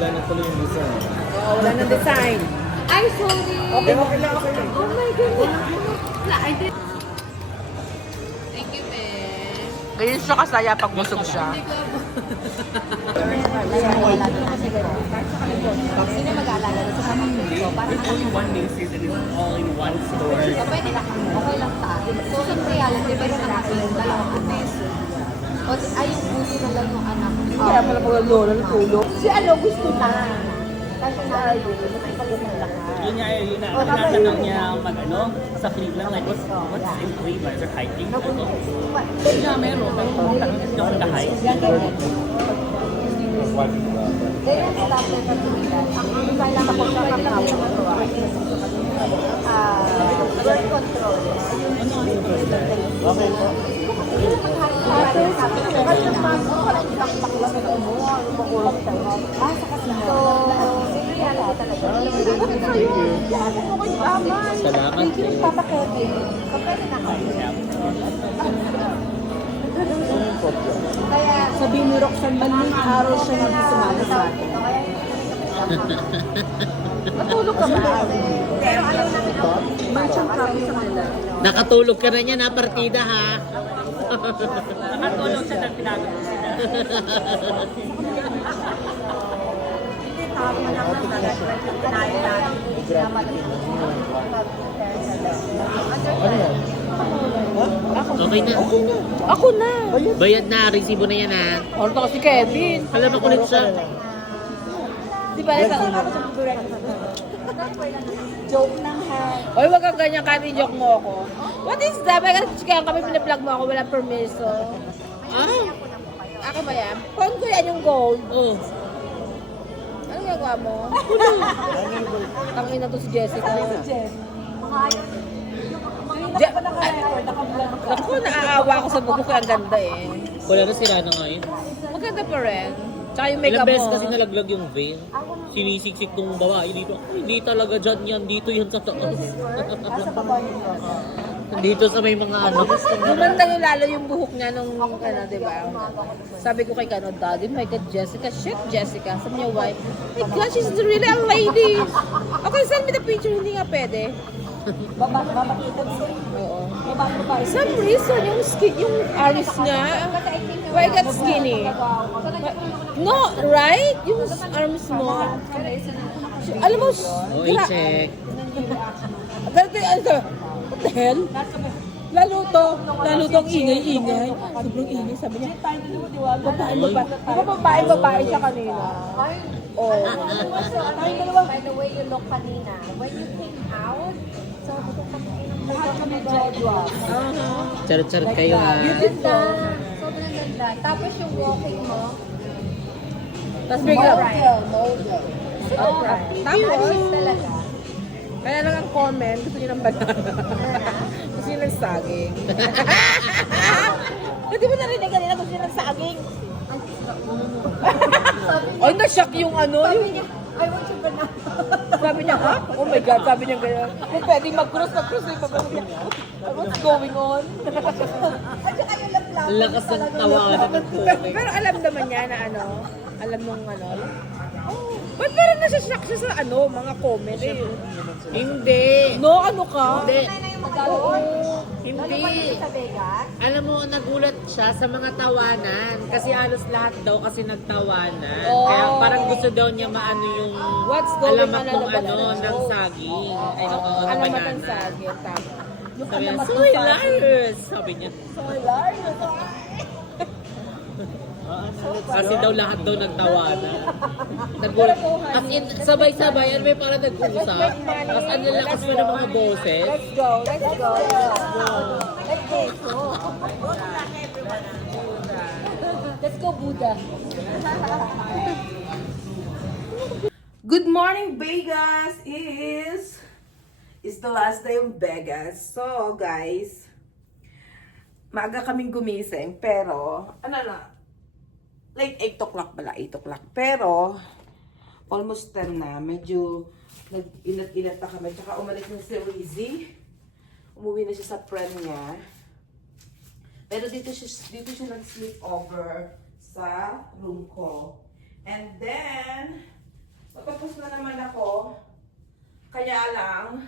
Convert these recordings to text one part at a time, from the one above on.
wala na tuloy yung design. Oo, wala ng design. Ay, sorry. Okay, okay lang, okay lang. Oh my goodness. I did. Thank you, man. Ganyan siya kasaya pag busog siya. Sino mag-aalala sa pamangkin ko? Parang Only one Macy's and it's all in one store. so, pwede na okay lang sa akin. So, in reality, pero nakakalang dalawang anak. O, ay, yung puso na lang yung anak. Kaya pala pag lolo ng tulog. Si ano gusto na. Kasi narayo, nakipag-usap lang. Yun nga, yun na. Tinatanong niya mag-ano, sa Cleveland, like, what's in Cleveland? Is there hiking? Yeah, meron. Pero hindi ako nag-hike. Kaya yung stop na sa Cleveland, ang kailangan ko siya kapag birth control. Okay po. Salamat. Sabihin ni Roxanne, maling araw siya hindi sumali sa akin. Natulog ka ba? Pero alam namin May siyang copy sa kanila. Nakatulog ka na niya na partida ha. Nakatulog siya ng pinagod sila. Okay na. Ako na. Bayad na, resibo na yan ha. Ano to kasi Kevin? Alam mo kulit siya. Di ba nasa joke ng head. Oy, wag kang ganyan, Kati, joke mo ako. What is that? Kaya kami pinaplug mo ako, wala permiso. Ah, Ako ba yan? Phone ko yan yung gold. oh. Anong gagawa mo? Tangin na to si Jessica. Ako, naaawa ako sa buko kaya ang ganda eh. Wala na sila na ngayon. Maganda pa rin. Tsaka yung Ilang makeup beses mo. kasi nalaglag yung vein. Sinisiksik tong babae dito. Ay, hindi talaga dyan yan. Dito yan sa taas. Dito sa may mga ano. Gumanda yung lalo yung buhok niya nung ano, di ba? Sabi ko kay Kano, Daddy, my God, Jessica, shit, Jessica. Sabi niya, why? My God, she's really a lady. Okay, send me the picture, hindi nga pwede. Oo. Some reason, yung skin, yung arms niya, why got skinny? No, right? Yung arms mo. Alam mo, Oh, i-check. what the hell? Lalo to ang ingay-ingay. Sobrang ingay, sabi niya. Babae siya kanina. Oh. By the way you look kanina, when you came out, sabi ko lahat kami graduate. Charot-charot kayo ha. Ganda. Sobrang ganda. Tapos yung walking mo, Tapos bigla. model. Tapos, Talaga. kaya lang ang comment, gusto niyo ng banana. Gusto niyo ng saging. Hindi mo narinig kanina, gusto niyo ng saging. Ay, na-shock yung ano. Sabi niya, I want your banana. Sabi niya, ha? Oh my God, sabi niya gano'n. Kung pwedeng mag-cross, yung babae niya. What's going on? At saka yung laplap. Lakas ng tawanan ng tubig. Pero alam naman niya na ano, alam nung ano. Oh, ba't parang nasa-shock siya sa ano, mga comment eh. Hindi. No, ano ka? Hindi. Na yung magkaloon. Hindi. Sa Vegas. Alam mo, nagulat siya sa mga tawanan. Kasi halos lahat daw kasi nagtawanan. Oh. Kaya parang gusto daw niya maano yung What's going alamat on ng na ano, labas ng ng saging. Ay, ng Alamat ng banana. saging, tama. Sabi niya, so hilarious! Sabi niya. Kasi daw lahat daw nagtawanan. Nagulat. As in, sabay-sabay, ano may parang nag-uusap. Tapos ang lalakas pa ng mga boses. Let's go, let's go. Let's go. Let's go, Buddha. Good morning, Vegas! It's the last day of Vegas. So, guys, maaga kaming gumising, pero, ano na, like 8 o'clock pala, 8 o'clock. Pero, almost 10 na. Medyo, nag-inat-inat na kami. Tsaka umalis na si Rizzy. Umuwi na siya sa friend niya. Pero dito siya nag-sleep over sa room ko. And then, Tapos na naman ako. Kaya lang,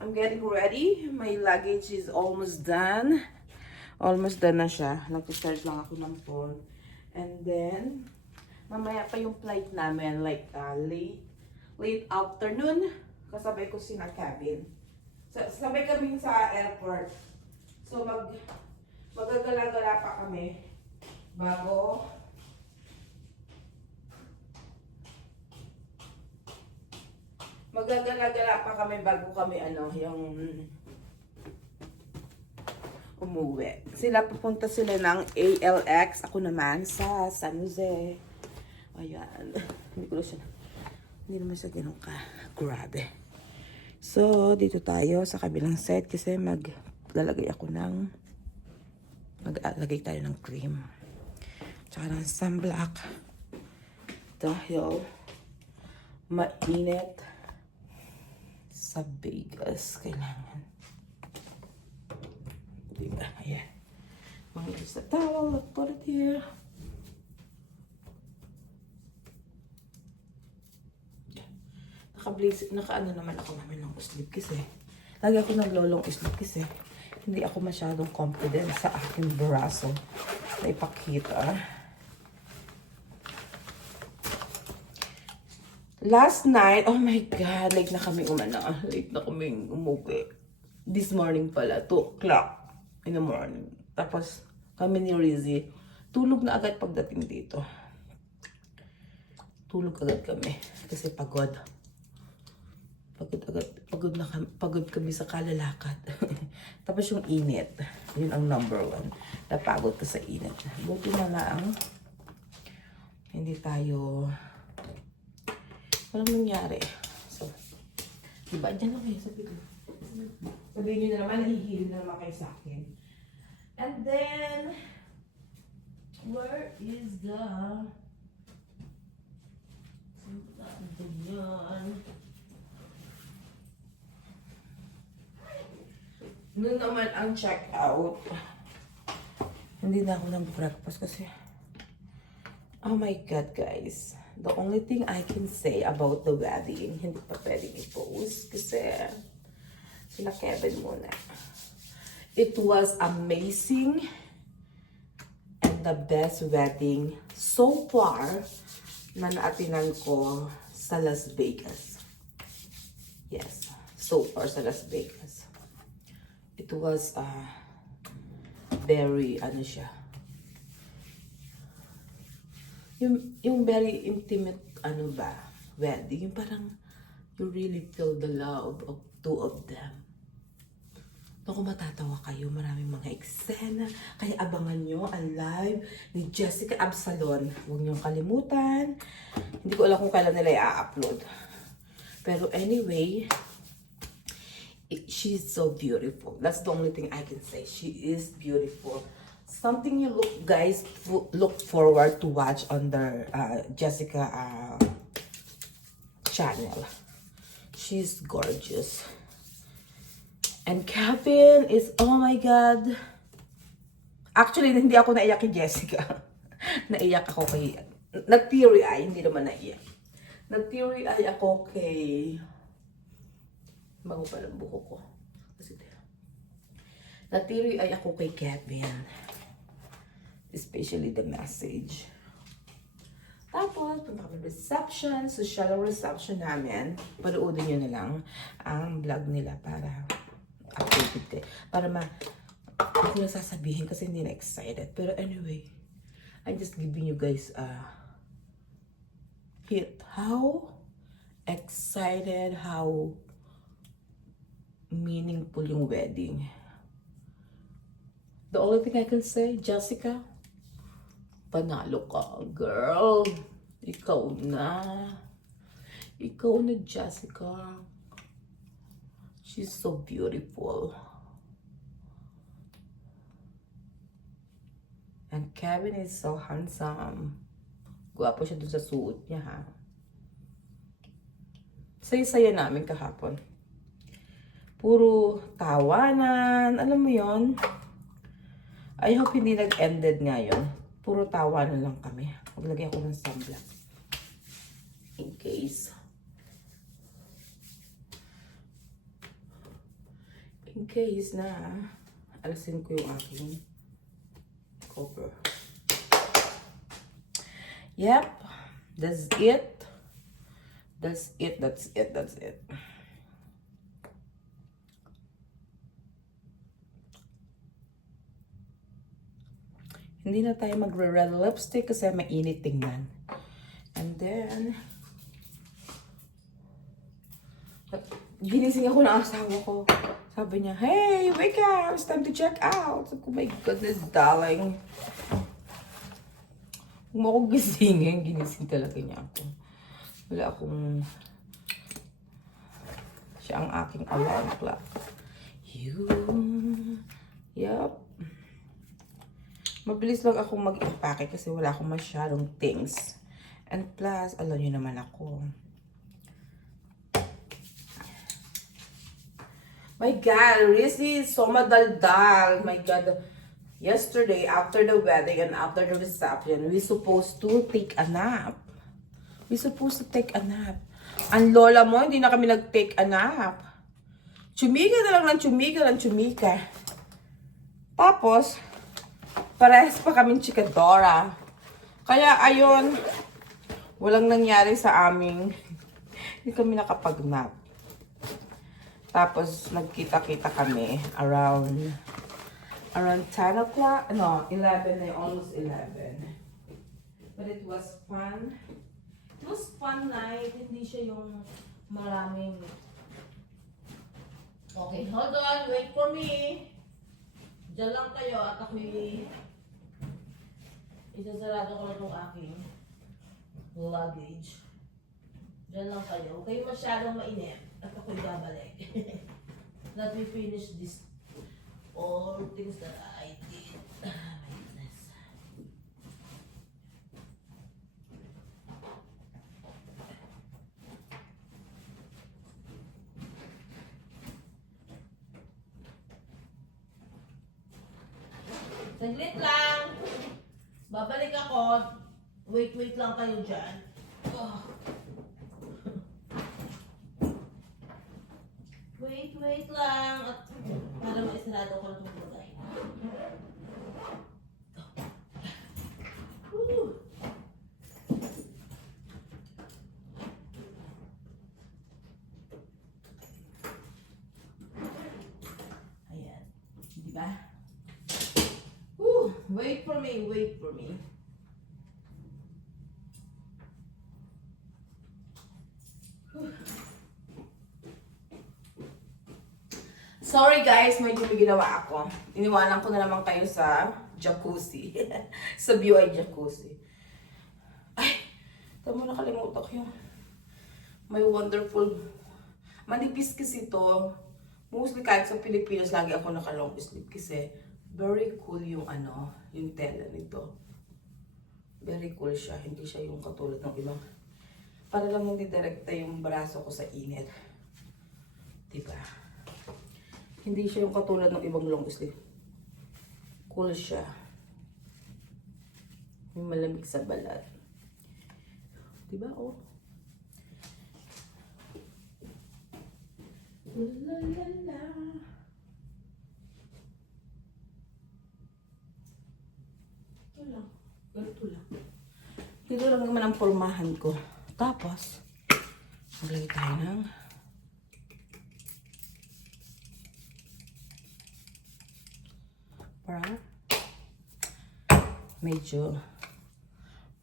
I'm getting ready. My luggage is almost done. Almost done na siya. Nag-start lang ako ng phone. And then, mamaya pa yung flight namin. Like, late afternoon. Kasabay ko si Kevin. Sabay kami sa airport. So, magagala-gala pa kami. Bago kami yung umuwi. Pupunta sila ng ALX. Ako naman sa San Jose. Ayan. Hindi naman siya ganun ka. Grabe. So, dito tayo sa kabilang set kasi maglalagay tayo ng cream. Tsaka ng sunblock. Dahil mainit sa Vegas. Kailangan. Diba? Ayan. Mag-use the towel. Let's put it here. Naka-ano naman ako namin ng sleep kasi. Lagi ako naglolong sleep kasi hindi ako masyadong confident sa aking braso na ipakita. Last night, oh my God, late na kami umuwi. This morning pala, 2 o'clock in the morning. Tapos kami ni Rizzy, tulog na agad pagdating dito. Tulog agad kami kasi pagod. Pagod kami sa kalalakad. Tapos yung init, yun ang number 1. Napagod ka sa init. Buti na lang, hindi tayo, walang nangyari. So, diba, dyan lang kayo, sabihin nyo na naman, nahihilo na naman kayo sa akin. And then, where is the, noon naman ang check-out. Hindi na ako nag-breakfast kasi, oh my God, guys. The only thing I can say about the wedding, hindi pa pwedeng i-post kasi sila Kevin muna. It was amazing and the best wedding so far na naatinan ko sa Las Vegas. Yes, so far sa Las Vegas. It was very, yung very intimate, wedding. Yung parang, you really feel the love of two of them. Naku, matatawa kayo. Maraming mga eksena. Kaya abangan nyo ang live ni Jessica Absalon. Huwag niyong kalimutan. Hindi ko alam kung kailan nila i-upload. Pero anyway, she's so beautiful. That's the only thing I can say. She is beautiful. Something you guys look forward to watch on the Jessica channel. She's gorgeous. And Kevin is, oh my God. Actually, hindi ako naiyak kay Jessica. Naiyak ako kay, na-teary eye, hindi naman naiyak. Na-teary eye ako kay, bago pa lang buko ko. Kasi na-teary eye ako kay Kevin. Especially the message. Tapos, punta kami reception, social reception namin. Panoodin nyo na lang ang vlog nila para updated kayo. Para hindi ko na sasabihin kasi hindi na excited. Pero anyway, I'm just giving you guys a hit. How excited, how meaningful yung wedding. The only thing I can say, Jessica, panalo ka, girl. Ikaw na. Ikaw na, Jessica. She's so beautiful. And Kevin is so handsome. Gwapo siya dun sa suot niya, ha. Saya-saya namin kahapon. Puro tawanan. Alam mo yon. I hope hindi nag-ended ngayon. Puro tawanan lang kami. Maglagay ako ng sunblock. In case. In case na alasin ko yung aking cover. Yep. That's it. That's it. That's it. That's it. Hindi na tayo magre-red lipstick kasi mainit tingnan. And then, ginising ako ng asawa ko. Sabi niya, hey, wake up! It's time to check out. Sabi ko, my goodness, darling. Kung ako gisingin, ginising talaga niya ako. Wala akong... Siya ang aking alarm clock. Yup. Mabilis lang ako mag-impake kasi wala akong masyadong things. And plus, alam niyo naman ako. My God, Rizzy is so madaldal. My God. Yesterday, after the wedding and after the reception, we supposed to take a nap. We supposed to take a nap. Ang lola mo, hindi na kami nag-take a nap. Chumika na lang ng chumika. Tapos, parehas pa kaming chikadora. Kaya, ayun, walang nangyari sa aming, hindi kami nakapag-nap. Tapos, nagkita-kita kami around 10 o'clock. No, 11 na, almost 11. But it was fun. It was fun night. Hindi siya yung maraming... Okay, hold on. Wait for me. Diyan lang kayo at ako'y... Isasarado ko na itong aking luggage. Diyan lang kayo. Huwag kayo masyadong mainit. At ako'y babalik. Let me finish this. All things that I did. My goodness. Saglit lang. Babalik ako. Wait lang kayo dyan. Oh. Wait lang. At para maisarado ko na itong bagay. Ayan. Diba? Wait for me. Sorry guys, may ginawa ako. Iniwanan ko na naman kayo sa jacuzzi. Sa BY jacuzzi. Ay, tama nakalimutan ko yung may wonderful. Manipis kasi ito. Mostly kahit sa Pilipinas, lagi ako naka-long sleeve kasi very cool yung yung tela nito. Very cool siya. Hindi siya yung katulad ng ibang. Para lang hindi direkta yung braso ko sa init. Diba? Hindi siya yung katulad ng ibang long sleeve. Cool siya. Yung malamig sa balat. Diba? Oh. La la la. Ito lang. Ganito lang. Ito lang naman ang pormahan ko. Tapos, maglagay tayo ng para medyo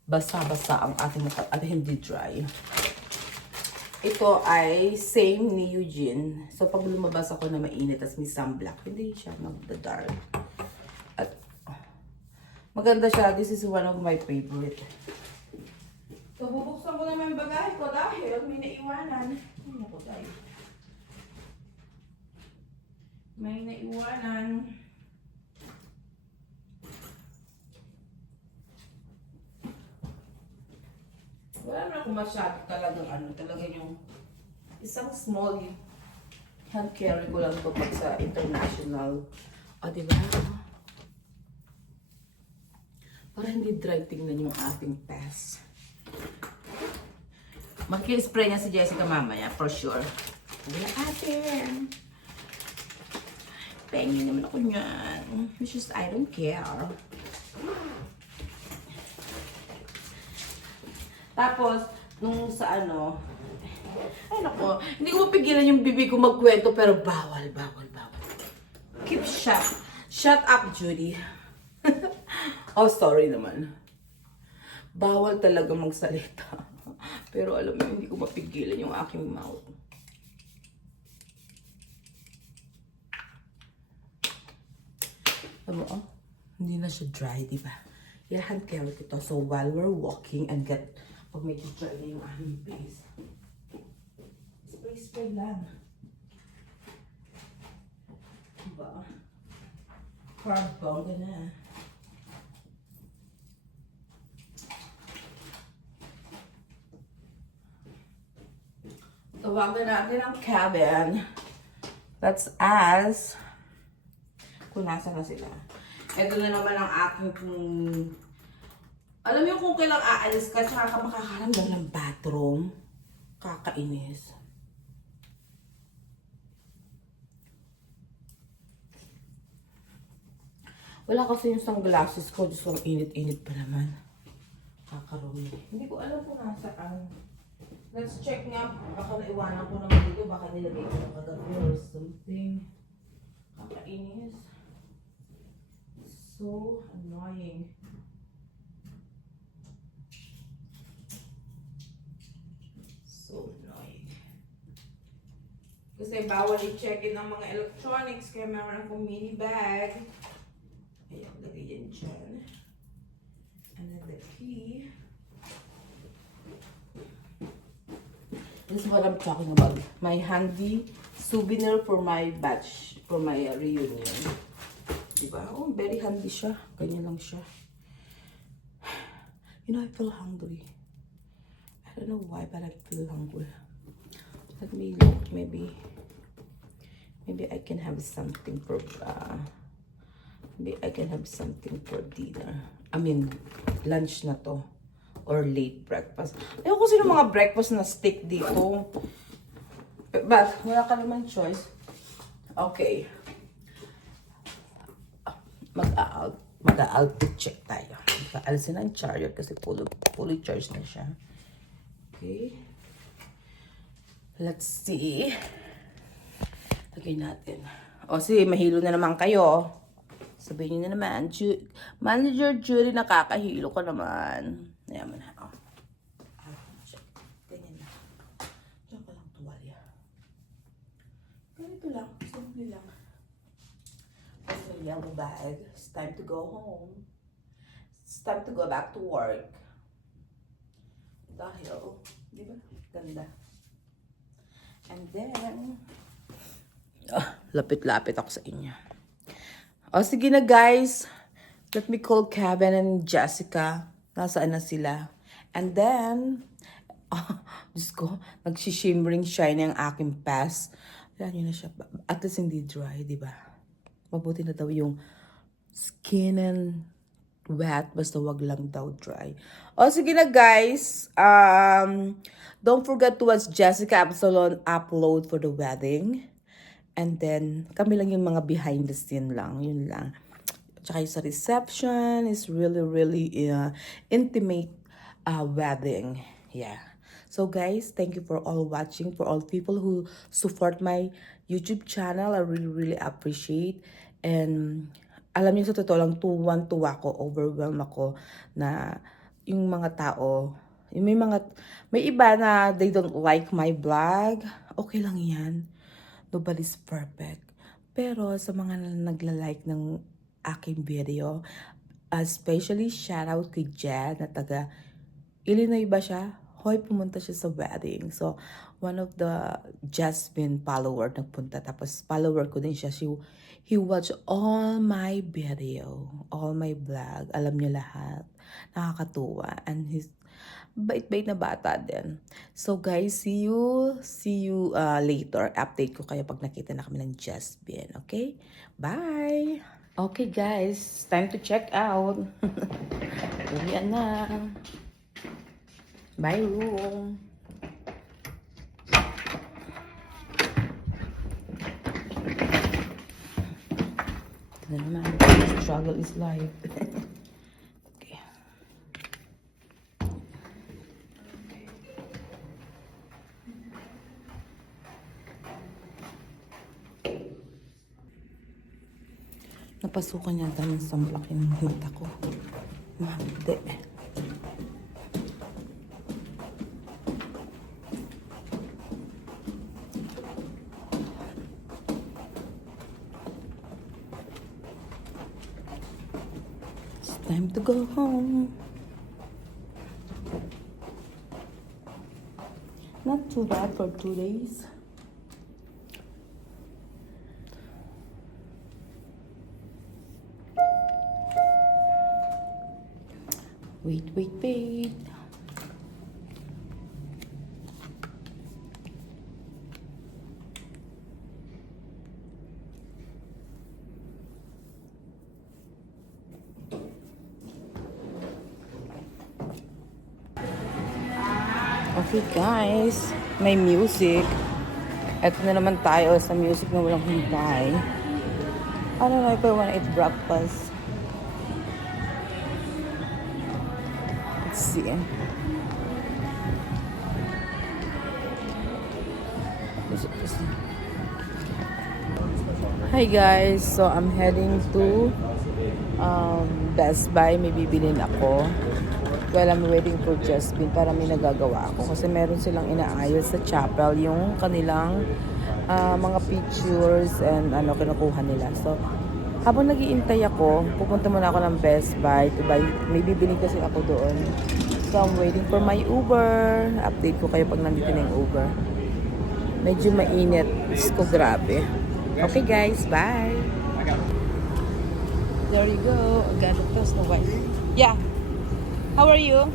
basa-basa ang ating mukha at hindi dry. Ito ay same ni Eugene. So, pag lumabas ako na mainit at may sunblock, hindi siya magda-dark. At maganda siya. This is one of my favorite. So, bubuksan ko naman yung bagahe ko dahil may naiwanan. Ano ko tayo? May naiwanan. Wala na akong masyado talagang talaga yung isang small hand carry ko lang ito pag sa international. O, diba? Para hindi dry tingnan yung ating pass. Makiki-spray niya si Jessica mamaya, for sure. Wala atin. Pengen naman ako niyan. It's just, I don't care. Tapos, nung sa ano, ay nako, hindi ko mapigilan yung bibig ko magkwento, pero bawal. Keep shut up, Judy. Oh, sorry naman. Bawal talaga magsalita. Pero alam mo, hindi ko mapigilan yung aking mouth. Alam mo, oh, hindi na siya dry, di ba? I-hand carry ko to. So, while we're walking and pag medyo dry na yung aming face, spray lang. Diba? Carbonga na. Tawagan natin ang cabin. That's us. Kung nasa na sila. Ito na naman ang aking alam niyo kung kailang aalis ka, tsaka ka makakaramdam ng bathroom. Kakainis. Wala kasi yung sunglasses ko. Diyos ko, ang init-init pa naman. Kakarumi. Hindi ko alam kung nasaan. Let's check nga. Baka naiwanan ko naman dito. Baka nilagay ko ng kagabi or something. Kakainis. So annoying. So annoying. Kasi bawal i-check-in ang mga electronics. Kaya meron akong mini bag. Ayan, lagay yan dyan. And then the key. This is what I'm talking about. My handy souvenir for my batch, for my reunion. Diba? Oh, very handy siya. Ganyan lang siya. You know, I feel hungry. I don't know why, but I feel hungry. Let me look. Maybe I can have something for dinner. I mean, lunch na to. Or late breakfast. Ayoko kasi ng mga breakfast na stick dito. But, wala ka naman choice. Okay. Mag-output check tayo. Alisin ang charger kasi fully charged na siya. Okay. Let's see. Lagay natin. O, sige, mahilo na naman kayo. Sabihin nyo na naman, Manager Judy, nakakahilo ka naman. Ayan mo na. Oh. Ganyan na. Diyan ka lang tuwalya. Ganito lang. Simple lang. That's my yellow bag. It's time to go home. It's time to go back to work. Dahil, di ba? Ganda. And then, lapit-lapit ako sa inyo. O, sige na guys. Let me call Kevin and Jessica. Nasaan na sila? And then, Diyos ko, nagsishimmering shine ang aking pass. Ayan yun na siya. At least hindi dry, di ba? Mabuti na daw yung skin and wet. Basta wag lang daw dry. O, sige na guys. Don't forget to watch Jessica Absalon upload for the wedding. And then, kami lang yung mga behind the scene lang. Yun lang. Tsaka yung sa reception is really intimate wedding. Yeah. So guys, thank you for all watching. For all people who support my YouTube channel, I really appreciate. And alam niyo sa totoo lang, tuwan-tuwa ko, overwhelmed ako na yung mga tao, yung may iba na they don't like my vlog. Okay lang yan. Nobody's perfect. Pero sa mga nagla-like ng aking video, especially shout out kay Jen na taga Illinois ba siya? Hoy, pumunta siya sa wedding. So, one of the Jasmine follower nagpunta. Tapos follower ko din siya. He watched all my video, all my vlog. Alam niya lahat. Nakakatuwa. And he's bait-bait na bata din. So guys, see you later. Update ko kayo pag nakita na kami ng Jasmine. Okay? Bye! Okay guys, time to check out. Uwian na. Bye room. Ito na naman. Struggle is life. Okay. Napasukan yata ng samplak yung hita ko. Mahante. It's time to go home. Not too bad for 2 days. Wait. Okay guys, may music. Ito na naman tayo sa music na walang hintay. I don't know if I wanna eat breakfast. Let's see. Hi guys, so I'm heading to Best Buy. May bibilin ako. Well, I'm waiting for Jasmine para may nagagawa ako. Kasi meron silang inaayos sa chapel yung kanilang mga pictures and kinukuha nila. So, habang nag-iintay ako, pupunta muna ako ng Best Buy to buy. May bibili kasi ako doon. So, I'm waiting for my Uber. Update ko kayo pag nandito na yung Uber. Medyo mainit. Diyos ko, grabe. Okay guys, bye! There you go. Gano'n to, Snow White. Yeah. How are you?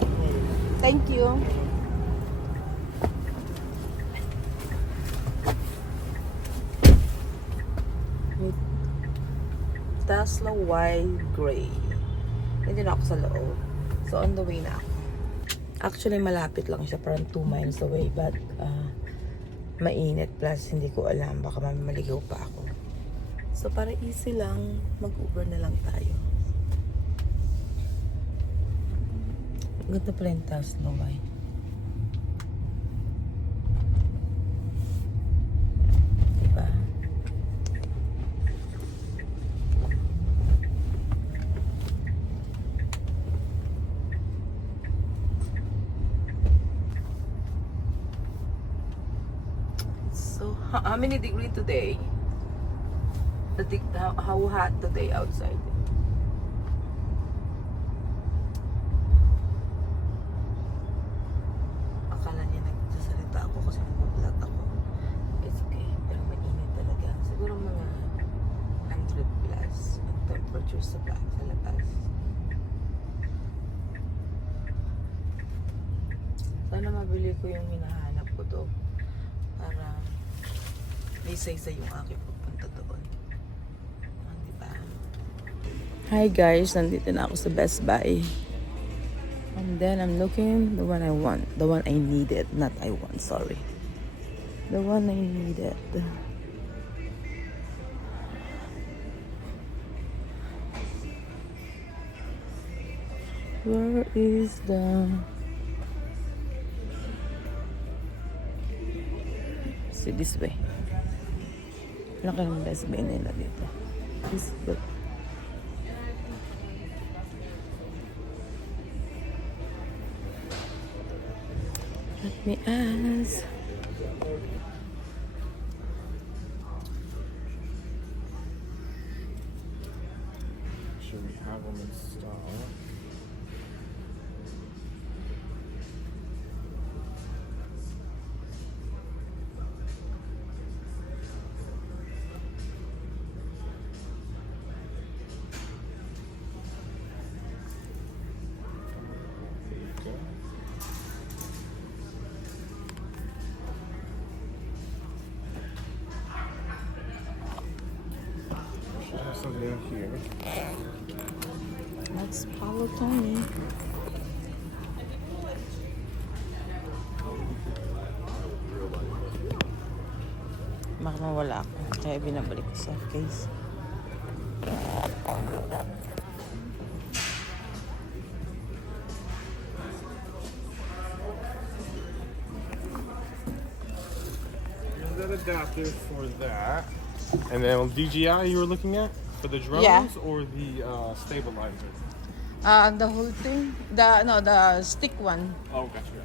Thank you. With Tesla White Gray. Hindi na ako sa loob. So, on the way na ako. Actually, malapit lang siya. Parang 2 miles away. But, mainit. Plus, hindi ko alam. Baka maligaw pa ako. So, para easy lang, mag-Uber na lang tayo. Ganda pala yung Tesla White. Diba? So, how many degrees today? How hot today outside? Akala niya nagsasalita ako kasi nag-vlog ako. It's okay, pero mainit talaga. Siguro mga 100 plus ang temperature sa labas. Sana mabili ko yung hinahanap ko to para may saysay yung aking pupunta doon. Diba? Hi guys, nandito na ako sa Best Buy. And then I'm looking the one I want. The one I needed. Not I want, sorry. The one I needed. Where is the... See this way. Laki ng Best Buy nila dito. This is good. Let me ask. Should we have them installed? Something here. Let's follow Tony. Baka mawala ako. Kaya binabalik ko sa case. Here's that adapter for that. And then DJI you were looking at for the drones Yeah. or the stabilizer? The whole thing, the stick one. Oh, gotcha.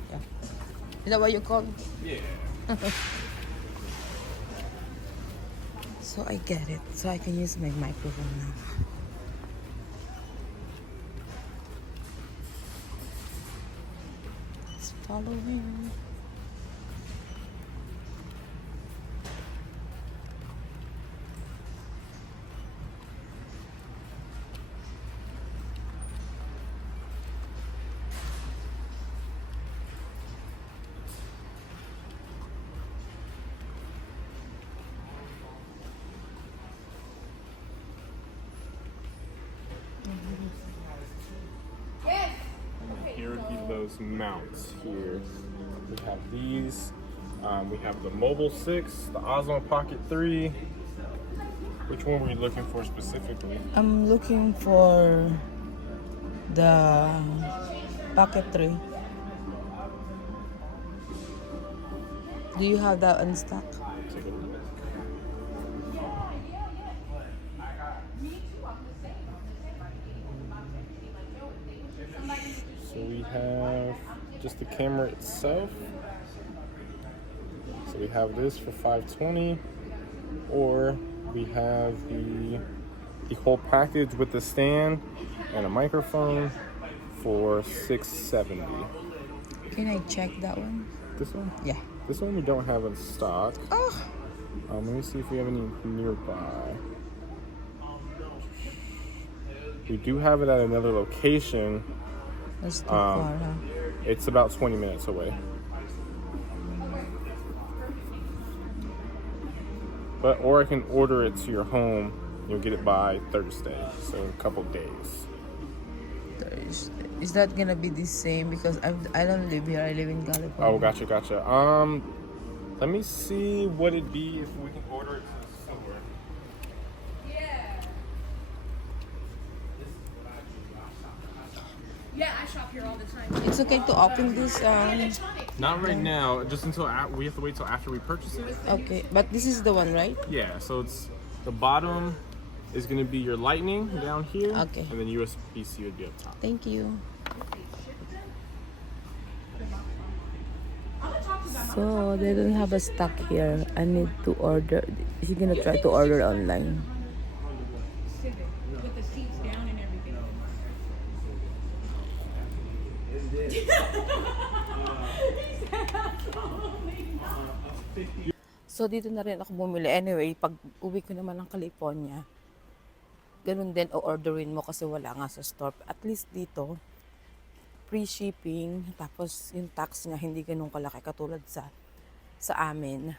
Is that what you call? Yeah. So I get it. So I can use my microphone now. It's following. Here would be those mounts here. We have these. We have the Mobile 6, the Osmo Pocket 3. Which one were you looking for specifically? I'm looking for the Pocket 3. Do you have that in stock? Take a look. So we have just the camera itself. So we have this for $520, or we have the whole package with the stand and a microphone for $670. Can I check that one? This one? Yeah. This one we don't have in stock. Oh, Let me see if we have any nearby. We do have it at another location. that's too far, huh? It's about 20 minutes away. Or I can order it to your home. You'll get it by Thursday, so in a couple days. Is that gonna be the same? Because I don't live here. I live in California. Oh, gotcha. Let me see what it'd be if we can order it somewhere. It's okay to open this. Not right now, just until we have to wait till after we purchase it. Okay, but this is the one, right? Yeah, so it's the bottom is going to be your lightning down here. Okay. And then USB-C would be up top. Thank you. So they don't have a stock here. I need to order. She's gonna try to order online. So dito na rin ako bumili. Anyway, pag uwi ko naman ng California, ganun din o-orderin mo kasi wala nga sa store. At least dito, free shipping, tapos yung tax nga hindi ganun kalaki katulad sa amin.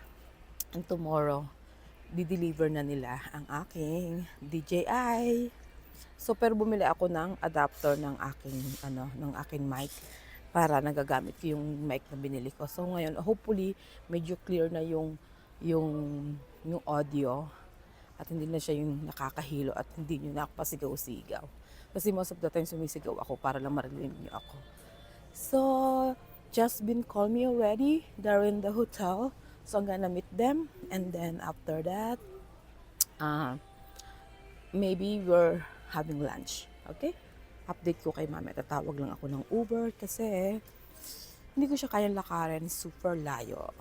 And tomorrow, di-deliver na nila ang aking DJI. So pero bumili ako ng adapter ng aking mic para nagagamit ko yung mic na binili ko. So ngayon, hopefully medyo clear na yung audio at hindi na siya yung nakakahilo at hindi nyo nakapasigaw-sigaw. Kasi most of the time sumisigaw ako para lang marinig nyo ako. So, Jasmine called me already. They're in the hotel. So, I'm gonna meet them. And then after that, maybe we're having lunch. Okay? Update ko kay mama. Tatawag lang ako ng Uber kasi hindi ko siya kayang lakarin. Super layo.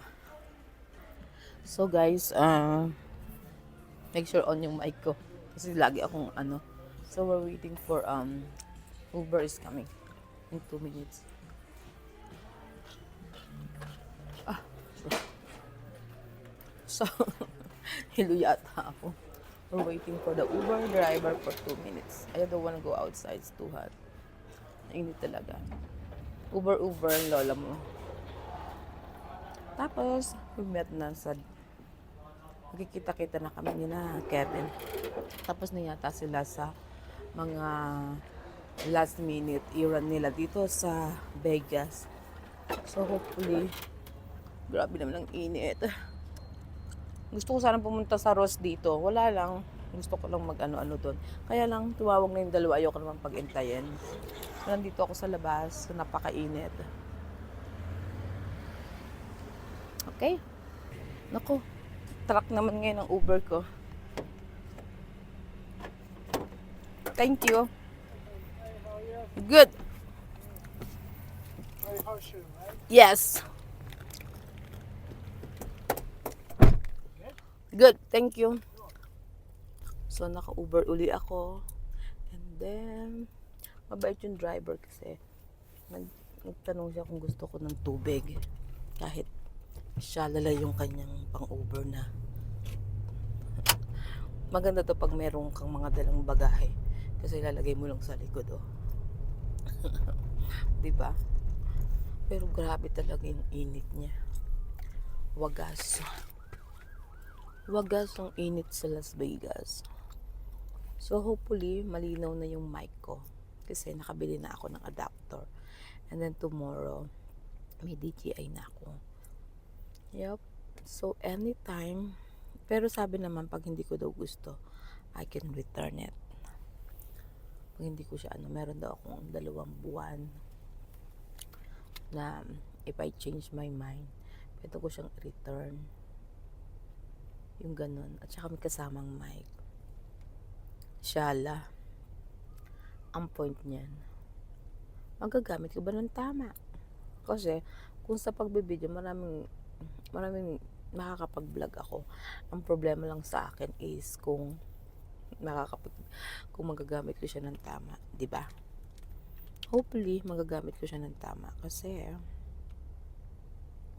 So guys, make sure on yung mic ko. Kasi lagi akong So we're waiting for Uber is coming in 2 minutes. So hilo yata ako. We're waiting for the Uber driver for 2 minutes. I don't wanna go outside, it's too hot. Init talaga. Uber ang lola mo. Tapos, we met na sa magkikita-kita na kami ni na Kevin. Tapos na yata sila sa mga last minute errand nila dito sa Vegas. So hopefully, grabe naman ang init. Gusto ko sana pumunta sa Ross dito. Wala lang. Gusto ko lang mag-ano-ano doon. Kaya lang, tumawag na yung dalawa. Ayoko naman pag-intayin. Nandito ako sa labas. So, napakainit. Okay. Naku. Truck naman ngayon ang Uber ko. Thank you. Good. Yes. Good, thank you. So, naka-Uber uli ako. And then, mabait yung driver kasi nagtanong siya kung gusto ko ng tubig. Kahit siya lala yung kanyang pang-Uber na. Maganda to pag meron kang mga dalang bagahe. Kasi lalagay mo lang sa likod, oh. Diba? Pero grabe talaga yung init niya. Wagas. Wagas ang init sa Las Vegas. So hopefully, malinaw na yung mic ko. Kasi nakabili na ako ng adapter. And then tomorrow, may DJI na ako. Yup. So anytime. Pero sabi naman, pag hindi ko daw gusto, I can return it. Pag hindi ko siya, meron daw akong 2 buwan na if I change my mind, pwede ko siyang return. Yung ganun. At saka may kasamang mic. Shala. Ang point niyan. Magagamit ko ba ng tama? Kasi, kung sa pagbibideo, maraming makakapag-vlog ako. Ang problema lang sa akin is kung magagamit ko siya ng tama. 'Di ba? Hopefully, magagamit ko siya ng tama. Kasi,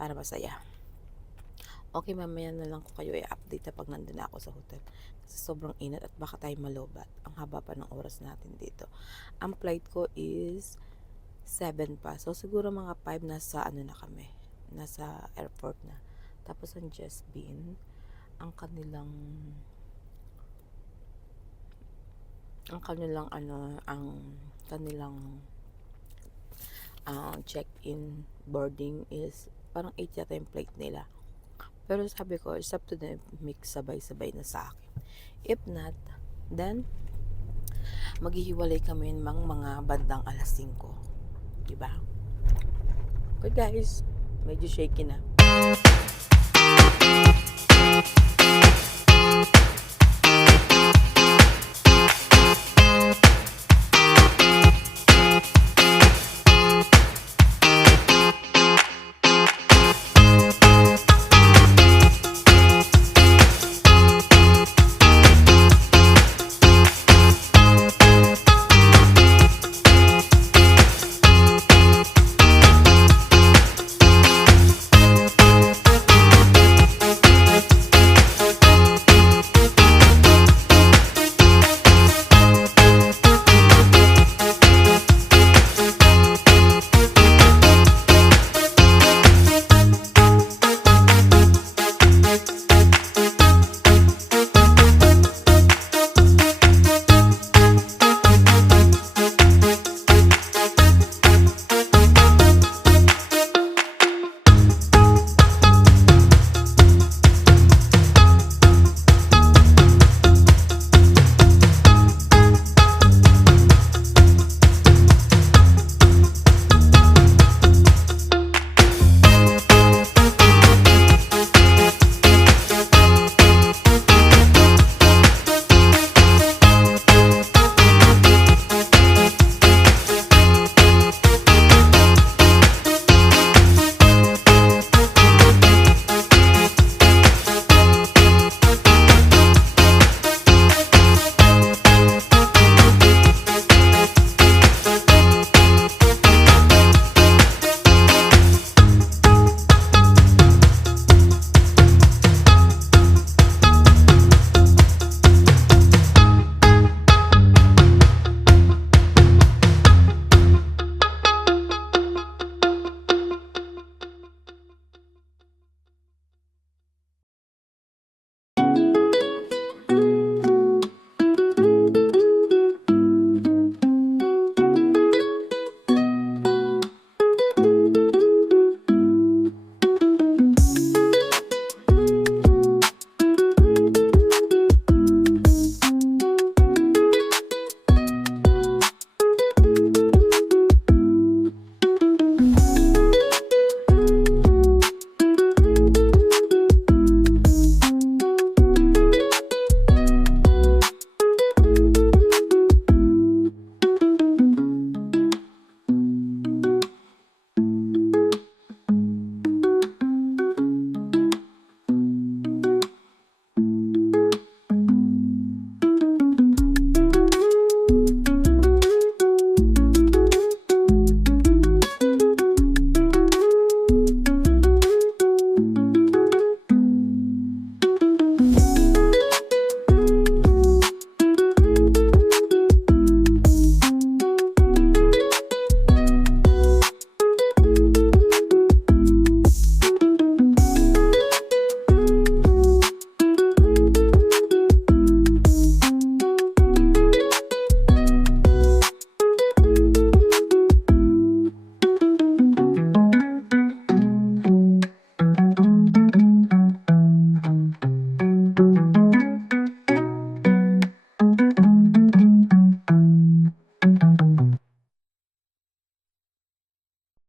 para masaya. Okay, mamaya na lang ko kayo i-update pag nandun na ako sa hotel. Kasi sobrang init at baka tayo malobat. Ang haba pa ng oras natin dito. Ang flight ko is 7 pa. So, siguro mga 5 nasa na kami. Nasa airport na. Tapos ang Just Bean, ang kanilang check-in boarding is parang 8 yata yung flight nila. Pero sabi ko, it's up to them, mix sabay-sabay na sa akin. If not, then, maghihiwalay kami ng mga bandang alas 5. Diba? Okay guys, medyo shaky na.